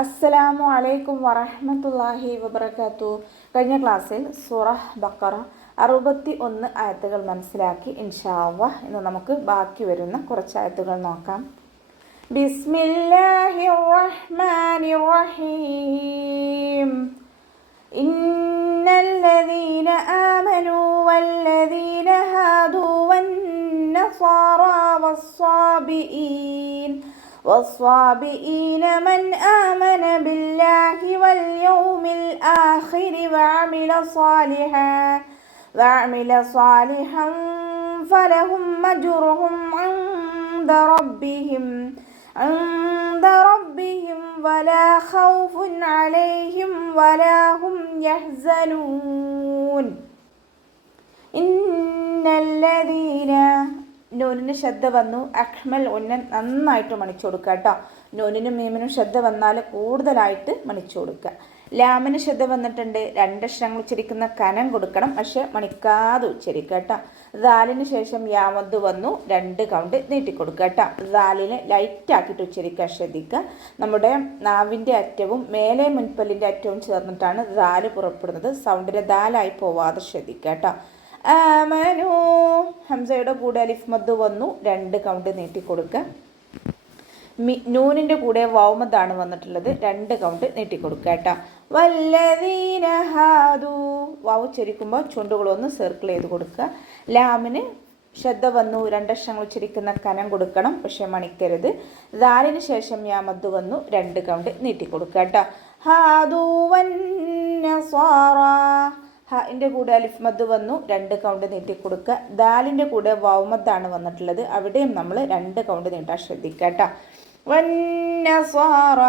അസ്സലാമു അലൈക്കും വറഹ്മത്തുള്ളാഹി വബറകാതുഹു. കഴിഞ്ഞ ക്ലാസ്സിൽ സൂറ ബഖറ 61 ആയത്തുകൾ മനസ്സിലാക്കി. ഇൻഷാ അല്ലാഹ് ഇന്ന് നമുക്ക് ബാക്കി വരുന്ന കുറച്ച് ആയത്തുകൾ നോക്കാം. ബിസ്മില്ലാഹിർ റഹ്മാനിർ റഹീം. ഇന്നല്ലദീന ആമനൂ വല്ലദീന ഹാദൂ വന്നസാറാ والصابئين من آمن بالله واليوم الآخر وعمل صالحا فلهم أجرهم عند ربهم ولا خوف عليهم ولا هم يحزنون. إن الذين നൂനിന് ശ്രദ്ധ വന്നു. അഹ്മൽ ഉന്നൻ നന്നായിട്ട് മണിച്ചു കൊടുക്കുക കേട്ടോ. നൂനിനും മീമിനും ശ്രദ്ധ വന്നാൽ കൂടുതലായിട്ട് മണിച്ചു കൊടുക്കുക. ലാമിന് ശ്രദ്ധ വന്നിട്ടുണ്ട്. 2 അക്ഷരങ്ങൾ ഉച്ചരിക്കുന്ന കനം കൊടുക്കണം, പക്ഷെ മണിക്കാതെ ഉച്ചരിക്കുക കേട്ടോ. ദാലിന് ശേഷം യാമദ് വന്നു, 2 കൗണ്ട് നീട്ടിക്കൊടുക്കുക കേട്ടോ. ദാലിനെ ലൈറ്റാക്കിയിട്ട് ഉച്ചരിക്കാൻ ശ്രദ്ധിക്കുക. നമ്മുടെ നാവിൻ്റെ അറ്റവും മേലെ മുൻപല്ലിൻ്റെ അറ്റവും ചേർന്നിട്ടാണ് ദാല് പുറപ്പെടുന്നത്. സൗണ്ടിനെ ദാലായി പോവാതെ ശ്രദ്ധിക്കുക കേട്ടോ. ആമനു ഹംസയുടെ കൂടെ അലിഫ് മദ് വന്നു, 2 കൗണ്ട് നീട്ടിക്കൊടുക്കുക. നൂനിൻ്റെ കൂടെ വൗമദാണ് വന്നിട്ടുള്ളത്, 2 കൗണ്ട് നീട്ടിക്കൊടുക്കുക കേട്ടോ. വല്ലദീന ഹാദൂ വാവ് ഉച്ചരിക്കുമ്പോൾ ചുണ്ടുകളൊന്ന് സർക്കിൾ ചെയ്ത് കൊടുക്കുക. ലാമിന് ശ്രദ്ധ വന്നു, 2 അക്ഷരങ്ങൾ ഉച്ചരിക്കുന്ന കനം കൊടുക്കണം, പക്ഷെ മണിക്കരുത്. ദാലിന് ശേഷം യാമദ് വന്നു, 2 കൗണ്ട് നീട്ടിക്കൊടുക്കുക കേട്ടോ. ഹാദൂ വന്നസാറാ ഹാൻ്റെ കൂടെ അലിഫ് മദ് വന്നു, 2 കൗണ്ട് നീട്ടിക്കൊടുക്കുക. ദാലിൻ്റെ കൂടെ വൗമദ്ദാണ് വന്നിട്ടുള്ളത്, അവിടെയും നമ്മൾ 2 കൗണ്ട് നീട്ടാൻ ശ്രദ്ധിക്കുക കേട്ടോ. വന്നസാറ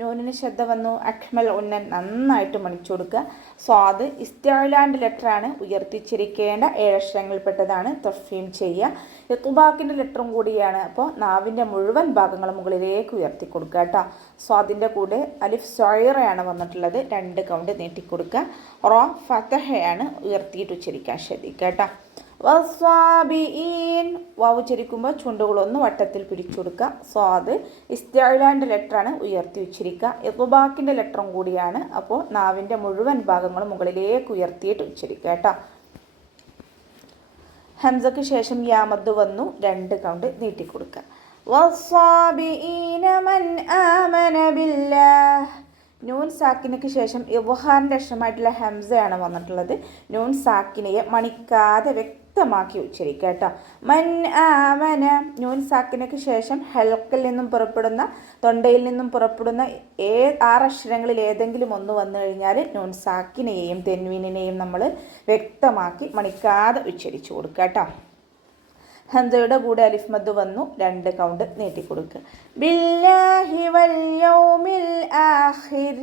നൂനിന് ശ്രദ്ധ വന്നു. അഖ്മൽ ഉന്നൻ നന്നായിട്ട് മണിച്ചു കൊടുക്കുക. സ്വാദ് ഇസ്തിഅലാൻ്റെ ലെറ്ററാണ്, ഉയർത്തിച്ചിരിക്കേണ്ട 7 അക്ഷരങ്ങളിൽപ്പെട്ടതാണ്. തഫ്ഹീം ചെയ്യുക. ഇഖ്ബാക്കിൻ്റെ ലെറ്ററും കൂടിയാണ്, അപ്പോൾ നാവിൻ്റെ മുഴുവൻ ഭാഗങ്ങളും മുകളിലേക്ക് ഉയർത്തി കൊടുക്കുക കേട്ടോ. സ്വാദിൻ്റെ കൂടെ അലിഫ് സൊയറയാണ് വന്നിട്ടുള്ളത്, 2 കൗണ്ട് നീട്ടിക്കൊടുക്കുക. റോ ഫതഹയാണ്, ഉയർത്തിയിട്ട് ഉച്ചരിക്കാൻ ശ്രദ്ധിക്കുക കേട്ടോ. വസ്വാബിഈൻ വാവ് ഉച്ചരിക്കുമ്പോൾ ചുണ്ടുകളൊന്ന് വട്ടത്തിൽ പിടിച്ചു കൊടുക്കുക. സ്വാദ് ഇസ്തിഅലാൻ്റെ ലെറ്ററാണ്, ഉയർത്തി ഉച്ചരിക്കുക. ഇഖ്ബാക്കിൻ്റെ ലെറ്ററും കൂടിയാണ്, അപ്പോൾ നാവിൻ്റെ മുഴുവൻ ഭാഗങ്ങളും മുകളിലേക്ക് ഉയർത്തിയിട്ട് ഉച്ചരിക്കുക കേട്ടോ. ഹംസക്ക് ശേഷം യാമദ് വന്നു, 2 കൗണ്ട് നീട്ടിക്കൊടുക്കുക. വസ്വാബിഈന മൻ ആമന ബില്ലാഹ് നൂൻ സാക്കിനയ്ക്ക് ശേഷം ഇവ്ഹാറിൻ്റെ അക്ഷരമായിട്ടുള്ള ഹംസയാണ് വന്നിട്ടുള്ളത്. നൂൻ സാക്കിനയെ മണിക്കാതെ വ്യക്തമാക്കി ഉച്ചരിക്കുക കേട്ടോ. മൻ ആമന നൂൻ സാക്കിനയ്ക്ക് ശേഷം ഹൽക്കിൽ നിന്നും പുറപ്പെടുന്ന, തൊണ്ടയിൽ നിന്നും പുറപ്പെടുന്ന 6 അക്ഷരങ്ങളിൽ ഏതെങ്കിലും ഒന്ന് വന്നു കഴിഞ്ഞാൽ നൂൻ സാക്കിനെയും തെൻവീനിനെയും നമ്മൾ വ്യക്തമാക്കി മണിക്കാതെ ഉച്ചരിച്ചു കൊടുക്കുക കേട്ടോ. ഹംസയുടെ കൂടെ അലിഫ് മദ് വന്നു, 2 കൗണ്ട് നീട്ടിക്കൊടുക്കുക. ബില്ലാഹി വൽ യൗമിൽ ആഖിർ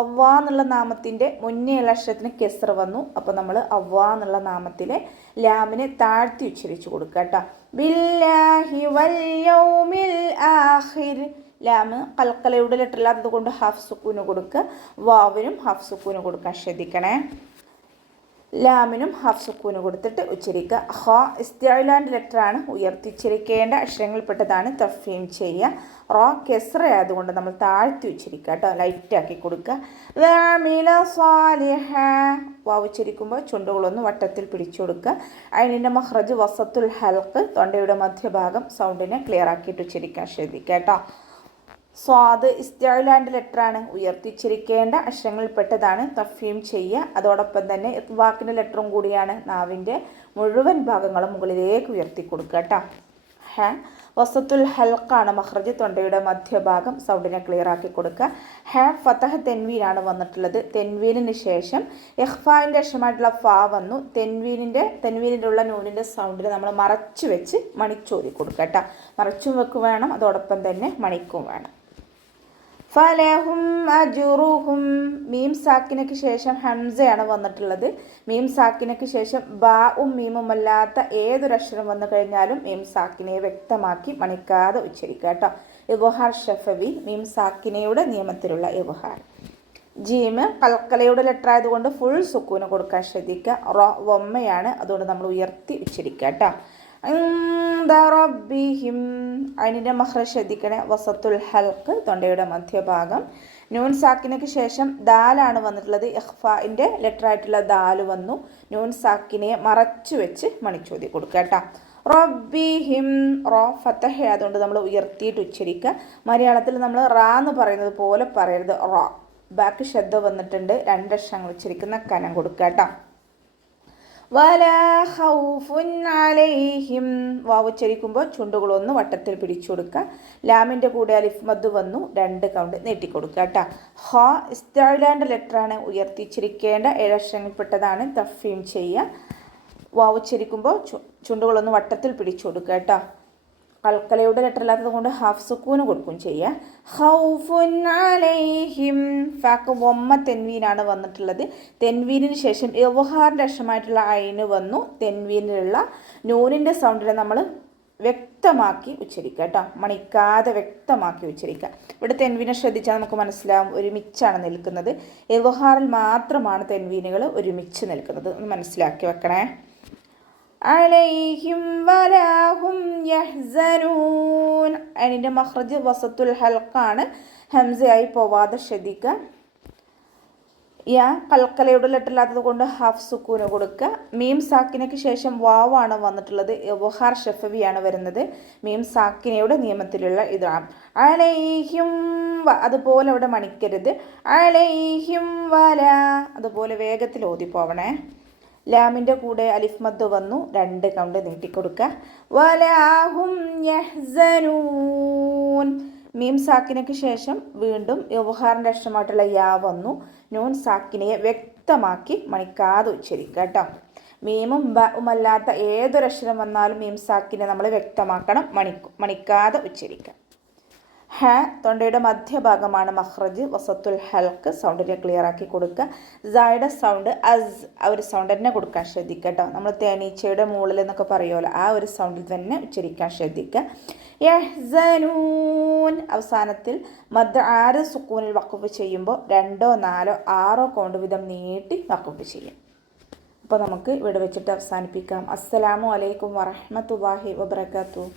അവ്വാ എന്നുള്ള നാമത്തിൻ്റെ മുന്നേയുള്ള അക്ഷരത്തിന് കെസ്ർ വന്നു, അപ്പോൾ നമ്മൾ അവ്വാ എന്നുള്ള നാമത്തിലെ ലാമിനെ താഴ്ത്തി ഉച്ചരിച്ചു കൊടുക്കുക കേട്ടോ. ബില്ലാഹി വൽ യൗമിൽ ആഖിർ ലാമ് കൽക്കലയുടെ ലെറ്റർ അല്ലാത്തത് കൊണ്ട് ഹാഫ് സുക്കൂന് കൊടുക്കുക. വാവിനും ഹാഫ് സുക്കൂന് കൊടുക്കാൻ ശ്രദ്ധിക്കണേ. ലാമിനും ഹാഫ് സുക്കൂന് കൊടുത്തിട്ട് ഉച്ചരിക്കുക. ഹ ഇസ്തിഅലാൻ്റെ ലെറ്ററാണ്, ഉയർത്തിച്ചിരിക്കേണ്ട അക്ഷരങ്ങളിൽപ്പെട്ടതാണ്. തഫ്ഹീം ചെയ്യുക. റോ കെസ്റ ആയതുകൊണ്ട് നമ്മൾ താഴ്ത്തി ഉച്ചരിക്കുക കേട്ടോ, ലൈറ്റാക്കി കൊടുക്കുക. വഅമില സാലിഹ വാവ് ഉച്ചരിക്കുമ്പോൾ ചുണ്ടുകളൊന്ന് വട്ടത്തിൽ പിടിച്ചു കൊടുക്കുക. ഐനിൻ്റെ മഖ്റജ് വസത്തുൽ ഹൽഖ് തൊണ്ടയുടെ മധ്യഭാഗം, സൗണ്ടിനെ ക്ലിയർ ആക്കിയിട്ട് ഉച്ചരിക്കാൻ ശ്രദ്ധിക്കുക കേട്ടോ. സ്വാദ് ഇസ്തിഅലാൻ്റെ ലെറ്ററാണ്, ഉയർത്തിച്ചിരിക്കേണ്ട അക്ഷരങ്ങളിൽപ്പെട്ടതാണ്. തഫ്ഹീം ചെയ്യുക. അതോടൊപ്പം തന്നെ ഇഖ്ബാക്കിൻ്റെ ലെറ്ററും കൂടിയാണ്. നാവിൻ്റെ മുഴുവൻ ഭാഗങ്ങളും മുകളിലേക്ക് ഉയർത്തി കൊടുക്കുക കേട്ടോ. ഹ വസത്തുൽ ഹൽഖാണ് മഖ്റജ്, തൊണ്ടയുടെ മധ്യഭാഗം, സൗണ്ടിനെ ക്ലിയർ ആക്കി കൊടുക്കുക. ഹ ഫതഹ് തെൻവീനാണ് വന്നിട്ടുള്ളത്. തെൻവീനിന് ശേഷം ഇഖ്ഫാൻ്റെ അക്ഷരമായിട്ടുള്ള ഫാ വന്നു. തെൻവീനിലുള്ള നൂനിൻ്റെ സൗണ്ടിൽ നമ്മൾ മറച്ചു വെച്ച് മണിച്ചോതി കൊടുക്കുക കേട്ടോ. മറച്ചും വെക്കും വേണം, അതോടൊപ്പം തന്നെ മണിക്കും വേണം. ഫലഹും അജുറുഹും മീം സാക്കിനയ്ക്ക് ശേഷം ഹംസയാണ് വന്നിട്ടുള്ളത്. മീം സാക്കിനയ്ക്ക് ശേഷം ബാഉം മീമും അല്ലാത്ത ഏതൊരക്ഷരം വന്നു കഴിഞ്ഞാലും മീം സാക്കിനയെ വ്യക്തമാക്കി മണിക്കാതെ ഉച്ചരിക്കുക കേട്ടോ. ഇവ്ഹാർ ഷഫവി മീം സാക്കിനയുടെ നിയമത്തിലുള്ള ഇവ്ഹാർ. ജീമ് കൽക്കലയുടെ ലെറ്റർ ആയതുകൊണ്ട് ഫുൾ സുക്കൂന് കൊടുക്കാൻ ശ്രദ്ധിക്കുക. റോ വമ്മയാണ്, അതുകൊണ്ട് നമ്മൾ ഉയർത്തി ഉച്ചരിക്കുക കേട്ടോ. ഇൻദ റബ്ബിഹിം. അതിൻ്റെ മഖ്റജ് ശ്രദ്ധിക്കണേ. വസത്തുൽ ഹൽക്ക് തൊണ്ടയുടെ മധ്യഭാഗം. നൂൻ സാക്കിനയ്ക്ക് ശേഷം ദാലാണ് വന്നിട്ടുള്ളത്. ഇഖ്ഫാഇൻ്റെ ലെറ്റർ ആയിട്ടുള്ള ദാല് വന്നു. നൂൻ സാക്കിനെ മറച്ചു വെച്ച് മണിച്ചോതി കൊടുക്കുക കേട്ടോ. റബ്ബിഹിം. റോ ഫത്തഹ ആയതുകൊണ്ട് നമ്മൾ ഉയർത്തിയിട്ട് ഉച്ചരിക്കുക. മലയാളത്തിൽ നമ്മൾ റാ എന്ന് പറയുന്നത് പോലെ പറയരുത്. റോ ബാക്ക് ശബ്ദ വന്നിട്ടുണ്ട്. 2 അക്ഷരങ്ങൾ ഉച്ചരിക്കുന്ന കനം കൊടുക്കുക കേട്ടോ. വലാ ഖൗഫുൻ അലൈഹിം. വാവ് ഉച്ചരിക്കുമ്പോൾ ചുണ്ടുകളൊന്ന് വട്ടത്തിൽ പിടിച്ചു കൊടുക്കുക. ലാമിൻ്റെ കൂടെ അലിഫ് മദ് വന്നു. 2 കൗണ്ട് നീട്ടിക്കൊടുക്കുക കേട്ടോ. ഹ ഇസ്തിഅലാൻ്റെ ലെറ്ററാണ്. ഉയർത്തിച്ചിരിക്കേണ്ട 7 അക്ഷരങ്ങളിൽപ്പെട്ടതാണ്. തഫീം ചെയ്യുക. വാവ് ഉച്ചരിക്കുമ്പോൾ ചുണ്ടുകളൊന്ന് വട്ടത്തിൽ പിടിച്ചു കൊടുക്കുക കേട്ടോ. കൽക്കലയുടെ ലെറ്റർ അല്ലാത്തത് കൊണ്ട് ഹാഫ് സുക്കൂന് കൊടുക്കും ചെയ്യുക. ഖൗഫുൻ അലൈഹിം. ഫാക്ക് വമ്മ തെൻവീനാണ് വന്നിട്ടുള്ളത്. തെൻവീനിന് ശേഷം ഇവഹാറിൻ്റെ അക്ഷരമായിട്ടുള്ള ഐന് വന്നു. തെൻവീനിലുള്ള നൂനിൻ്റെ സൗണ്ടിനെ നമ്മൾ വ്യക്തമാക്കി ഉച്ചരിക്കുക കേട്ടോ. മണിക്കാതെ വ്യക്തമാക്കി ഉച്ചരിക്കുക. ഇവിടെ തെൻവീനെ ശ്രദ്ധിച്ചാൽ നമുക്ക് മനസ്സിലാവും ഒരുമിച്ചാണ് നിൽക്കുന്നത്. ഇവഹാറിൽ മാത്രമാണ് തെൻവീനുകൾ ഒരുമിച്ച് നിൽക്കുന്നത്. ഒന്ന് മനസ്സിലാക്കി വെക്കണേ. അലൈഹിം വലാഹും യഹ്സനൂൻ. അതിൻ്റെ മഖ്റജ് വസത്തുൽ ഹൽക്കാണ്. ഹംസയായി പോവാതെ ശ്രദ്ധിക്കുക. യാ കൽക്കലയുടെ ലെറ്ററില്ലാത്തത് കൊണ്ട് ഹാഫ് സുക്കൂന് കൊടുക്കുക. മീം സാക്കിനയ്ക്ക് ശേഷം വാവാണ് വന്നിട്ടുള്ളത്. ഇവഹാർ ഷഫവിയാണ് വരുന്നത്. മീം സാക്കിനയുടെ നിയമത്തിലുള്ള ഇതാണ്. അലൈഹിം അതുപോലെ അവിടെ മണിക്കരുത്. അലൈഹിം വല അതുപോലെ വേഗത്തിൽ ഓതിപ്പോവണേ. ലാമിൻ്റെ കൂടെ അലിഫ് മദ് വന്നു. 2 കൗണ്ട് നീട്ടിക്കൊടുക്കുക. വലാഹും യഹ്സനൂൻ. മീം സാക്കിനയ്ക്ക് ശേഷം വീണ്ടും ഇവഹാറിൻ്റെ അക്ഷരമായിട്ടുള്ള യാ വന്നു. നൂൻ സാക്കിനയെ വ്യക്തമാക്കി മണിക്കാതെ ഉച്ചരിക്കുക കേട്ടോ. മീമും ബഉം അല്ലാത്ത ഏതൊരക്ഷരം വന്നാലും മീം സാക്കിനെ നമ്മൾ വ്യക്തമാക്കണം. മണിക്കാതെ ഉച്ചരിക്കുക. ഹ തൊണ്ടയുടെ മധ്യഭാഗമാണ് മഖ്റജ്. വസത്തുൽ ഹൽക്ക് സൗണ്ടിനെ ക്ലിയർ ആക്കി കൊടുക്കുക. സയുടെ സൗണ്ട് അസ് ആ ഒരു സൗണ്ട് തന്നെ കൊടുക്കാൻ ശ്രദ്ധിക്കുക കേട്ടോ. നമ്മൾ തേനീച്ചയുടെ മുകളിൽ എന്നൊക്കെ പറയുമല്ലോ, ആ ഒരു സൗണ്ടിൽ തന്നെ ഉച്ചരിക്കാൻ ശ്രദ്ധിക്കുക. യഹ്സനൂൻ അവസാനത്തിൽ മദ് 6 സുക്കൂനിൽ വഖഫ് ചെയ്യുമ്പോൾ 2, 4, 6 കൗണ്ട് വീതം നീട്ടി വഖഫ് ചെയ്യും. അപ്പോൾ നമുക്ക് ഇവിടെ വെച്ചിട്ട് അവസാനിപ്പിക്കാം. അസ്സലാമു അലൈക്കും വറഹ്മത്തുള്ളാഹി വബറകാതുഹു.